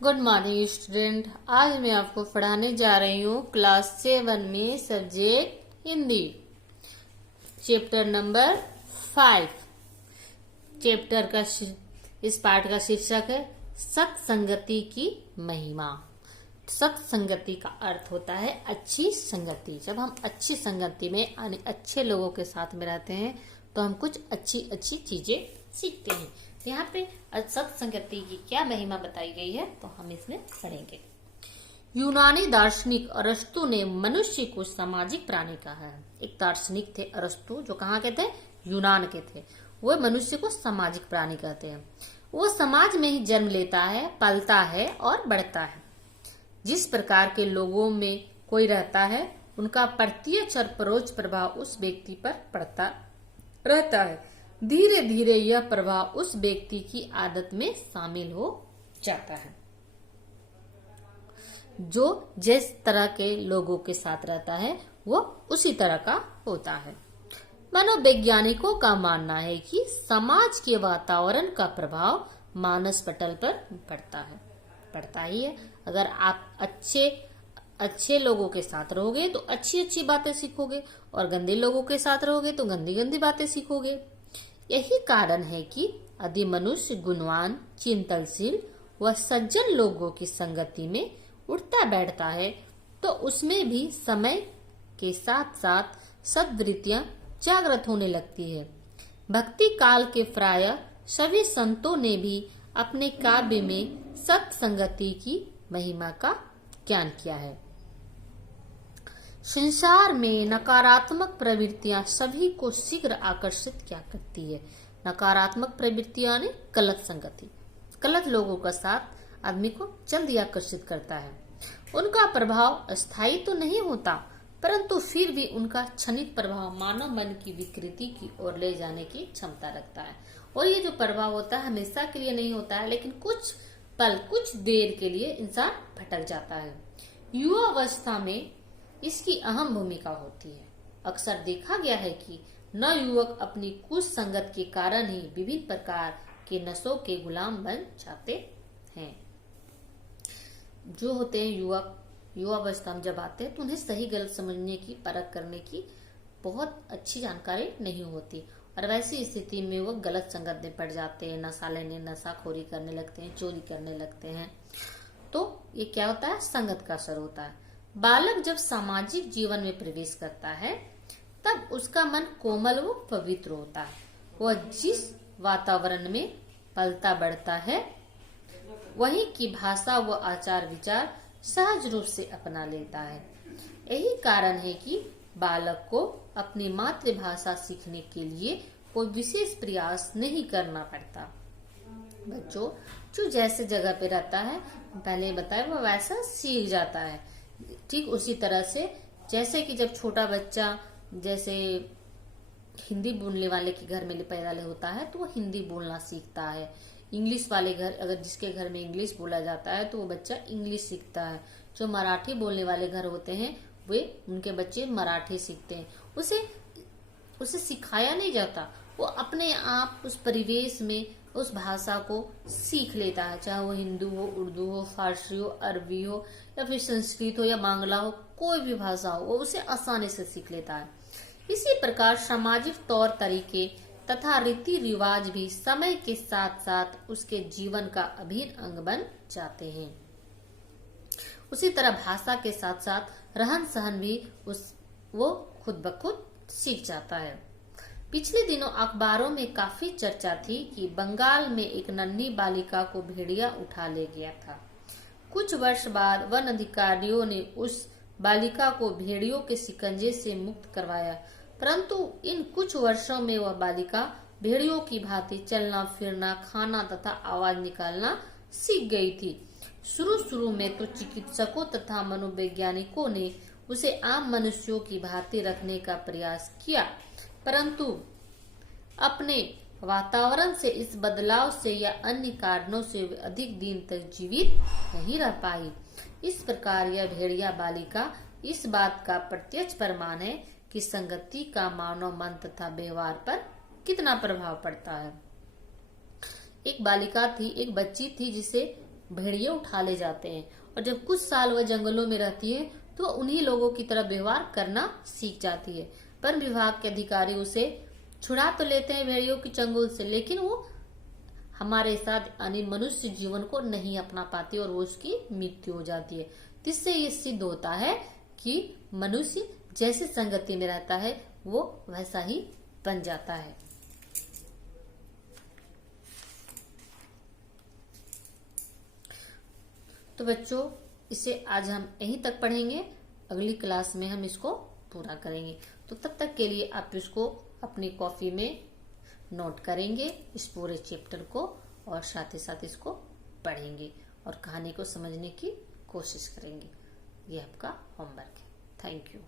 Good morning student. आज मैं आपको पढ़ाने जा रही हूँ क्लास 7 में subject Hindi, chapter number 5। Chapter का इस पाठ का शीर्षक है सत्संगति की महिमा। सत्संगति का अर्थ होता है अच्छी संगति। जब हम अच्छी संगति में यानी अच्छे लोगों के साथ में रहते हैं तो हम कुछ अच्छी अच्छी चीजें सीखते हैं। यहाँ पे सत्संगति की क्या महिमा बताई गई है तो हम इसमें पढ़ेंगे। यूनानी दार्शनिक अरस्तु ने मनुष्य को सामाजिक प्राणी कहा है। एक दार्शनिक थे अरस्तु, जो कहाँ के थे? यूनान के थे। वो मनुष्य को सामाजिक प्राणी कहते हैं। वो समाज में ही जन्म लेता है, पलता है और बढ़ता है। जिस प्रकार के लोगों में कोई रहता है उनका प्रत्यक्ष और परोक्ष प्रभाव उस व्यक्ति पर पड़ता रहता है। धीरे धीरे यह प्रभाव उस व्यक्ति की आदत में शामिल हो जाता है। जो जिस तरह के लोगों के साथ रहता है वो उसी तरह का होता है। मनोवैज्ञानिकों का मानना है कि समाज के वातावरण का प्रभाव मानस पटल पर पड़ता ही है। अगर आप अच्छे लोगों के साथ रहोगे तो अच्छी अच्छी बातें सीखोगे और गंदे लोगों के साथ रहोगे तो गंदी गंदी बातें सीखोगे। यही कारण है कि यदि मनुष्य गुणवान, चिंतनशील व सज्जन लोगों की संगति में उठता बैठता है तो उसमें भी समय के साथ साथ सद्वृत्तियां जागृत होने लगती है। भक्ति काल के प्रायः सभी संतों ने भी अपने काव्य में सत्संगति की महिमा का ज्ञान किया है। संसार में नकारात्मक प्रवृत्तियां सभी को शीघ्र आकर्षित क्या करती है। नकारात्मक प्रवृत्तियां ने गलत संगति, गलत लोगों का साथ आदमी को जल्दी आकर्षित करता है। उनका प्रभाव अस्थायी तो नहीं होता, परंतु फिर भी उनका क्षणिक प्रभाव मानव मन की विकृति की ओर ले जाने की क्षमता रखता है। और ये जो प्रभाव होता है हमेशा के लिए नहीं होता है, लेकिन कुछ पल, कुछ देर के लिए इंसान भटक जाता है। युवा अवस्था में इसकी अहम भूमिका होती है। अक्सर देखा गया है कि नवयुवक अपनी कुछ संगत के कारण ही विभिन्न प्रकार के नशों के गुलाम बन जाते हैं। जो होते हैं युवक, युवा अवस्था में जब आते हैं तो उन्हें सही गलत समझने की, परख करने की बहुत अच्छी जानकारी नहीं होती और वैसी स्थिति में वो गलत संगत में पड़ जाते हैं। नशा लेने, नशाखोरी करने लगते हैं, चोरी करने लगते हैं। तो ये क्या होता है? संगत का असर होता है। बालक जब सामाजिक जीवन में प्रवेश करता है तब उसका मन कोमल व पवित्र होता है। वह जिस वातावरण में पलता बढ़ता है वहीं की भाषा व आचार विचार सहज रूप से अपना लेता है। यही कारण है कि बालक को अपनी मातृभाषा सीखने के लिए कोई विशेष प्रयास नहीं करना पड़ता। बच्चों जो जैसे जगह पे रहता है, पहले बताया, वो वैसा सीख जाता है। ठीक उसी तरह से जैसे कि जब छोटा बच्चा जैसे हिंदी बोलने वाले के घर में पैदा होता है तो वो हिंदी बोलना सीखता है। इंग्लिश वाले घर, अगर जिसके घर में इंग्लिश बोला जाता है तो वो बच्चा इंग्लिश सीखता है। जो मराठी बोलने वाले घर होते हैं वे उनके बच्चे मराठी सीखते हैं। उसे सिखाया नहीं जाता, वो अपने आप उस परिवेश में उस भाषा को सीख लेता है। चाहे वो हिंदू हो, उर्दू हो, फारसी हो, अरबी हो या फिर संस्कृत हो या बांग्ला हो, कोई भी भाषा हो वो उसे आसानी से सीख लेता है। इसी प्रकार सामाजिक तौर तरीके तथा रीति रिवाज भी समय के साथ साथ उसके जीवन का अभिन्न अंग बन जाते हैं। उसी तरह भाषा के साथ साथ रहन सहन भी वो खुद ब खुद सीख जाता है। पिछले दिनों अखबारों में काफी चर्चा थी कि बंगाल में एक नन्ही बालिका को भेड़िया उठा ले गया था। कुछ वर्ष बाद वन अधिकारियों ने उस बालिका को भेड़ियों के शिकंजे से मुक्त करवाया, परंतु इन कुछ वर्षों में वह बालिका भेड़ियों की भांति चलना फिरना, खाना तथा आवाज निकालना सीख गई थी। शुरू में तो चिकित्सकों तथा मनोवैज्ञानिकों ने उसे आम मनुष्यों की भांति रखने का प्रयास किया, परंतु अपने वातावरण से इस बदलाव से या अन्य कारणों से वे अधिक दिन तक जीवित नहीं रह पाई। इस प्रकार यह भेड़िया बालिका इस बात का प्रत्यक्ष प्रमाण है कि संगति का मानव मन तथा व्यवहार पर कितना प्रभाव पड़ता है। एक बालिका थी, एक बच्ची थी जिसे भेड़िए उठा ले जाते हैं और जब कुछ साल वह जंगलों में रहती है तो उन्हीं लोगों की तरह व्यवहार करना सीख जाती है। वन विभाग के अधिकारी उसे छुड़ा तो लेते हैं भेड़ियों की चंगुल से, लेकिन वो हमारे साथ यानी मनुष्य जीवन को नहीं अपना पाती और वो उसकी मृत्यु हो जाती है। जिससे ये सिद्ध होता है कि मनुष्य जैसे संगति में रहता है वो वैसा ही बन जाता है। तो बच्चों, इसे आज हम यहीं तक पढ़ेंगे, अगली क्लास में हम इसको पूरा करेंगे। तो तब तक के लिए आप इसको अपनी कॉपी में नोट करेंगे इस पूरे चैप्टर को और साथ ही साथ इसको पढ़ेंगे और कहानी को समझने की कोशिश करेंगे। ये आपका होमवर्क है। Thank you.